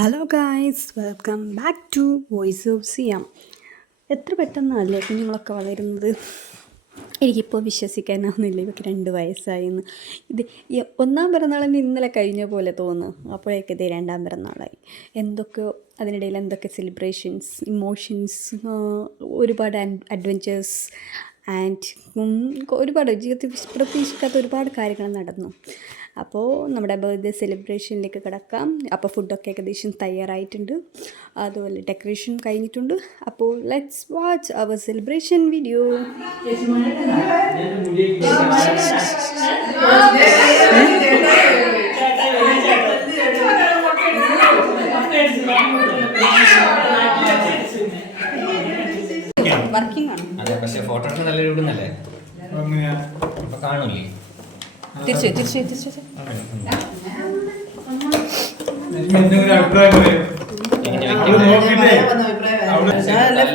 Hello guys, welcome back to voice of Siyam. എത്ര പെട്ടെന്നല്ലേ കുഞ്ഞുങ്ങളൊക്കെ വളരുന്നത്. എനിക്കിപ്പോൾ വിശ്വസിക്കാനാവുന്നില്ല ഇവർക്ക് 2 വയസ്സായെന്ന്. ഇത് ഒന്നാം പിറന്നാളിന് ഇന്നലെ കഴിഞ്ഞ പോലെ തോന്നുന്നു. അപ്പോഴേക്ക് ഇത് 2ാം പിറന്നാളായി. എന്തൊക്കെയോ അതിനിടയിൽ എന്തൊക്കെ സെലിബ്രേഷൻസ്, ഇമോഷൻസ്, ഒരുപാട് അഡ്വഞ്ചേഴ്സ് ആൻഡ് ഒരുപാട് ജീവിതത്തിൽ പ്രതീക്ഷിക്കാത്ത ഒരുപാട് കാര്യങ്ങൾ നടന്നു. അപ്പോൾ നമ്മുടെ ബർത്ത്ഡേ സെലിബ്രേഷനിലേക്ക് കിടക്കാം. അപ്പോൾ ഫുഡൊക്കെ ഏകദേശം തയ്യാറായിട്ടുണ്ട്, അതുപോലെ ഡെക്കറേഷൻ കഴിഞ്ഞിട്ടുണ്ട്. അപ്പോൾ let's watch our celebration video. Working ആണ്. അതെ, പക്ഷേ ഫോട്ടോ നല്ല രൂപന്നല്ലേ അപ്പൊ കാണൂലേ? തിരിച്ചു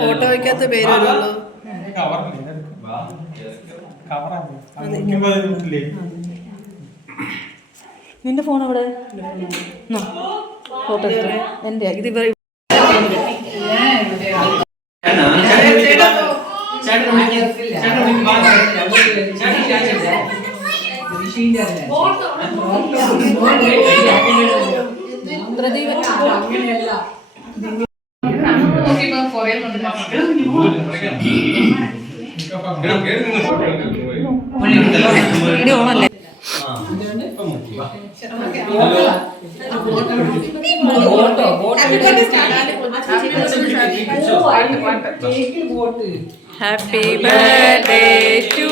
ഫോട്ടോ വയ്ക്കാത്ത പേര് നിന്റെ ഫോൺ അവിടെ ഫോട്ടോ എൻ്റെ ഇത് Happy birthday to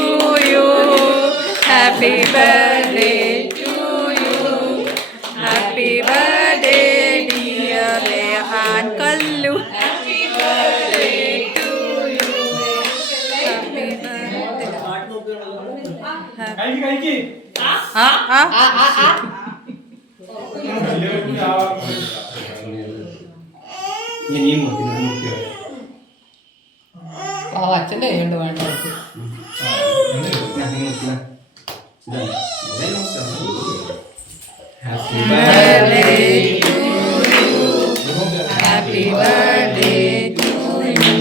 you, happy birthday to you, happy birthday dear Rehan Kallu, happy birthday to you, happy birthday. അച്ഛൻ്റെ കയ്യുണ്ട് വേണ്ട. Happy birthday to you, happy birthday to you,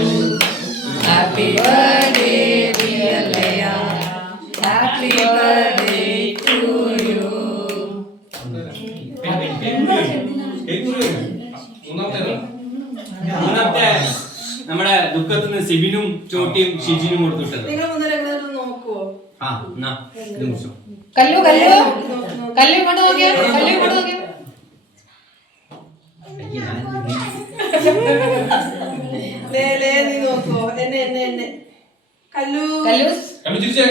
happy birthday dear Leia, happy birthday to you. മൂന്നാമത്തെ നമ്മുടെ ദുഃഖത്തിന് സിബിനും ചോട്ടിയും ഷിജിനും കൊടുത്തിട്ടത്. ആ എന്നാ ഇത് മുറിച്ചോ. കല്ലു ഇങ്ങോട്ട് നോക്കിയോ, കല്ലു ഇങ്ങോട്ട് നോക്കിയോ. നീ നോക്കോ എന്നെ കല്ലു ചിരിച്ചേ.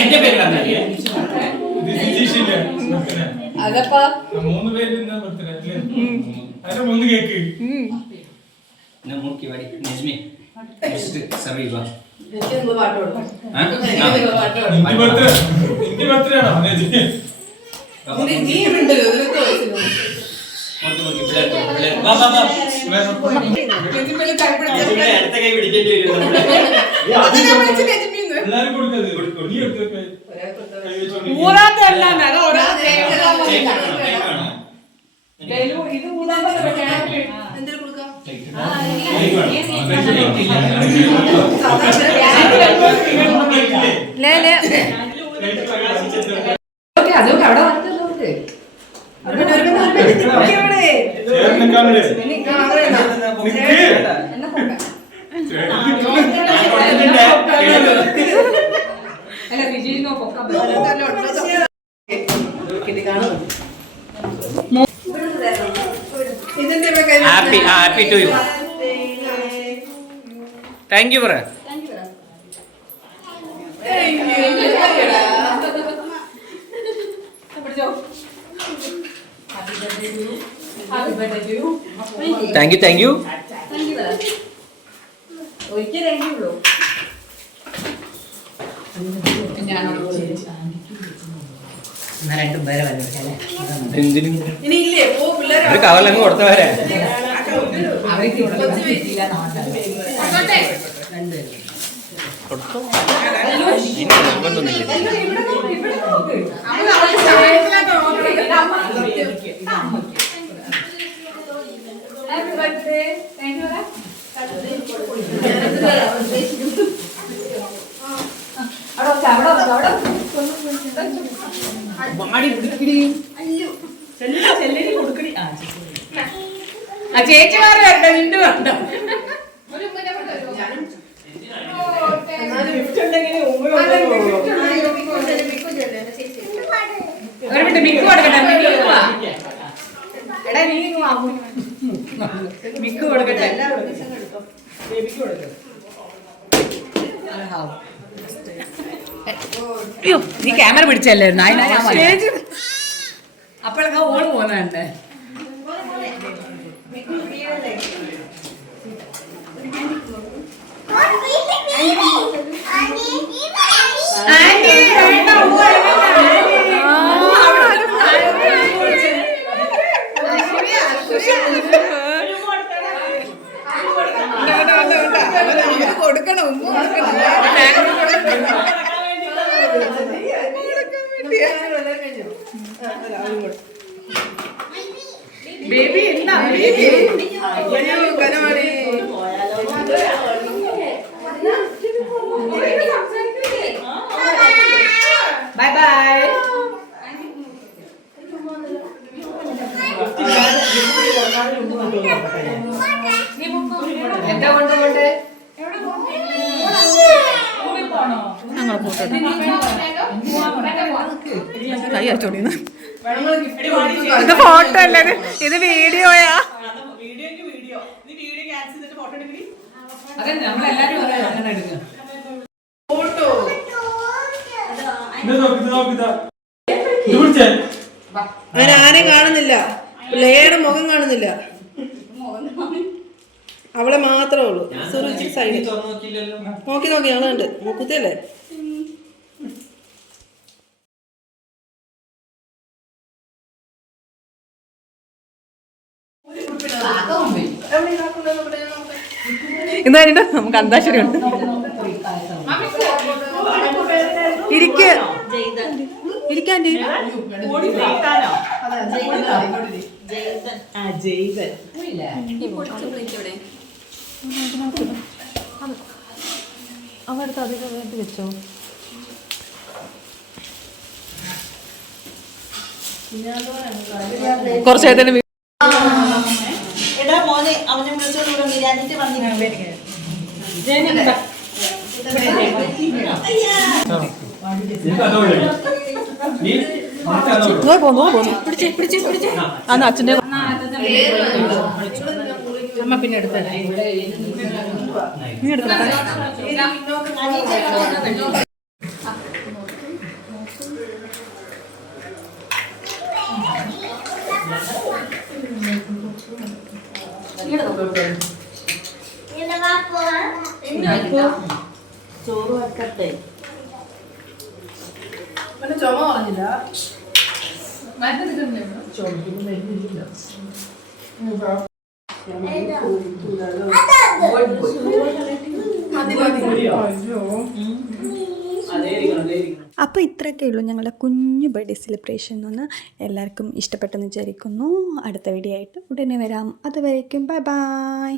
എന്റെ പേര് അതപ്പാ 3 പേര് മൂന്ന് കേക്ക് മൂക്കി വാടി നജ്മി സബീബ ഹിന്ദി ബർത്ത്ഡേ ആണോ അടുത്ത കൈ പിടിക്കേണ്ടി വരും. എല്ലാരും കൊടുത്തത് happy to you. Thank you പറ. Thank you. എന്നാ രണ്ടും പേരെ വരും എന്തിനു ഇനി ഇല്ലേ പോ പിള്ളേരെ ഒരു കവറിലങ്ങ് കൊടുത്തവരെ അവർക്ക് രണ്ടുപേരും ആ ചേച്ചിമാര് വരണ്ട നിന്റെ വേണ്ട ഒരു മിനിറ്റ് മിക്ക് കൊടുക്കട്ടെ എടാ നീ മിക്ക് കൊടുക്കട്ടെ അയ്യോ നീ ക്യാമറ പിടിച്ചല്ലായിരുന്നു അപ്പോഴൊക്കെ ഓള് പോന്നേ കൊടുക്കണം ബേബി എന്താ ബൈ ബൈ എന്താ കൊണ്ടുപോട്ടെ കൈ അച്ചോടിന്ന് ഇത് ഫോട്ടോ അല്ലേ ഇത് വീഡിയോയാ അങ്ങനെ ആരെയും കാണുന്നില്ല പിള്ളേരുടെ മുഖം കാണുന്നില്ല അവളെ മാത്രമേ ഉള്ളൂ സുരുചി സൈഡ് നോക്കി നോക്കി ഞങ്ങളുണ്ട് മൂക്കുത്തിയല്ലേ ഇന്ന് കഴിഞ്ഞിട്ട് നമുക്ക് അന്താക്ഷരി ഉണ്ട് ഇരിക്കാൻ അവടുത്ത് അധികം വേണ്ടി വെച്ചോ കുറച്ച് എടാ മോനെ അവനെ വിളിച്ചോണ്ട് ബിരിയാണിക്ക് വന്നിട്ടുണ്ട് അച്ഛൻ്റെ അമ്മ പിന്നെ എടുത്തല്ലേ നീ എടുക്കട്ടെ ചോറ് വെക്കട്ടെ ചുമ പറഞ്ഞില്ല അപ്പോൾ ഇത്രയൊക്കെ ഉള്ളൂ ഞങ്ങളുടെ കുഞ്ഞു ബർത്ത്ഡേ സെലിബ്രേഷൻ ഒന്ന് എല്ലാവർക്കും ഇഷ്ടപ്പെട്ടെന്ന് വിചാരിക്കുന്നു. അടുത്ത വീഡിയോ ആയിട്ട് ഉടനെ വരാം. അതുവരേക്കും ബൈ ബൈ.